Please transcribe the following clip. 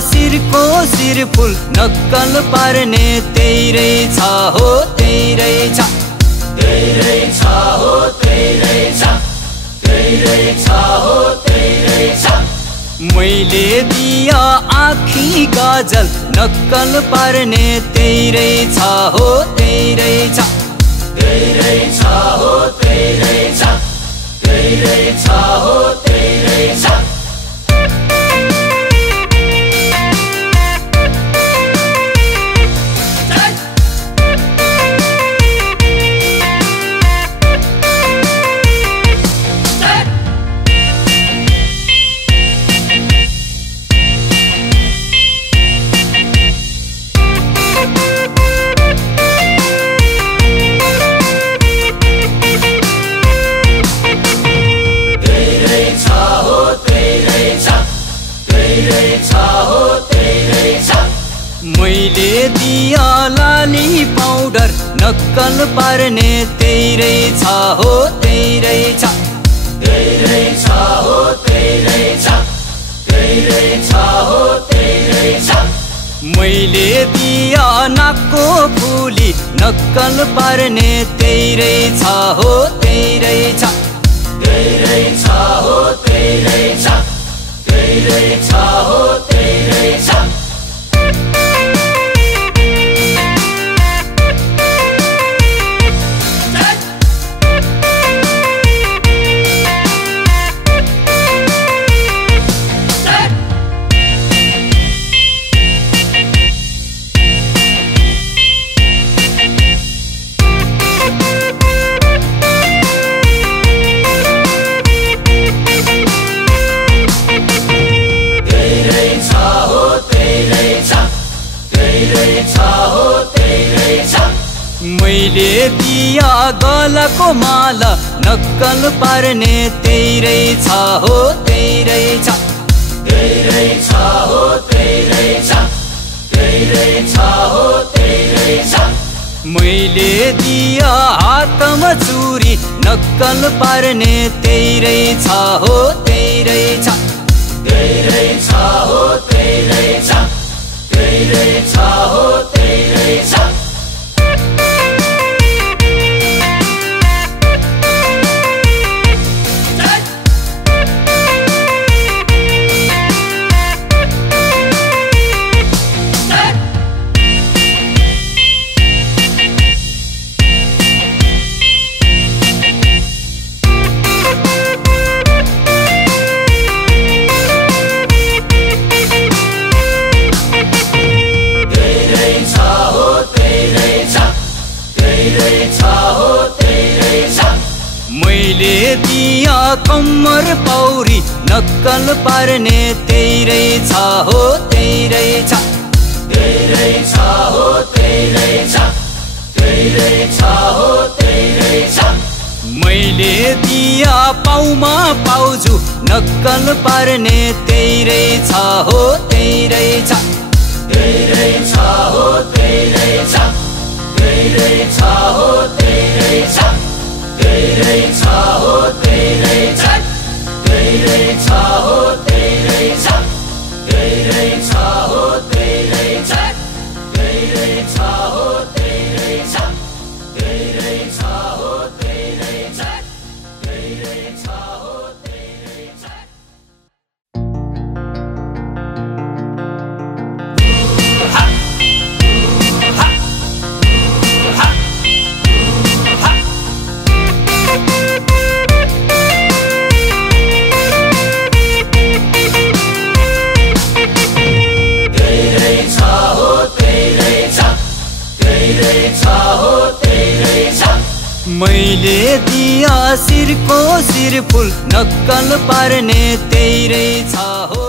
शिरको शिर फुल नक्कल पार्ने त्यही रहेछ हो त्यही रहेछ त्यही रहेछ हो त्यही रहेछ त्यही रहेछ हो त्यही रहेछ मैले दिया आँखी गजल नक्कल पार्ने त्यही रहेछ हो त्यही रहेछ त्यही रहेछ हो त्यही रहेछ त्यही रहेछ हो त्यही रहेछ मैले दिया लाली पाउडर नक्कल पार्ने त्यही रहेछ हो त्यही रहेछ त्यही रहेछ हो त्यही रहेछ त्यही रहेछ हो त्यही रहेछ मैले दिया नाकको फुली नक्कल पार्ने त्यही रहेछ हो त्यही रहेछ त्यही रहेछ हो त्यही रहेछ त्यही रहेछ हो त्यही रहेछ मैले दिया गलाको माला नक्कल पार्ने त्यही रहेछ हो त्यही रहेछ त्यही रहेछ हो त्यही रहेछ त्यही रहेछ हो त्यही रहेछ मैले दिया हातमा चुरी नक्कल पार्ने त्यही रहेछ हो त्यही रहेछ त्यही रहेछ हो त्यही रहेछ त्यही रहेछ हो त्यही रहेछ मैले दिया कम्मर पौरी नक्कल पार्ने त्यही रहेछ हो त्यही रहेछ त्यही रहेछ हो त्यही रहेछ त्यही रहेछ हो त्यही रहेछ मैले दिया पाउमा पाउजु नक्कल पार्ने त्यही रहेछ हो त्यही रहेछ त्यही रहेछ हो त्यही रहेछ त्यही रहेछ हो त्यही रहेछ त्यही रहेछ हो त्यही रहेछ त्यही रहेछ हो त्यही रहेछ त्यही रहेछ हो त्यही रहेछ त्यही रहेछ हो त्यही रहेछ त्यही रहेछ हो त्यही रहेछ त्यही रहेछ हो त्यही रहेछ मैले दिया शिरको शिर फुल नक्कल पार्ने त्यही रहेछ हो।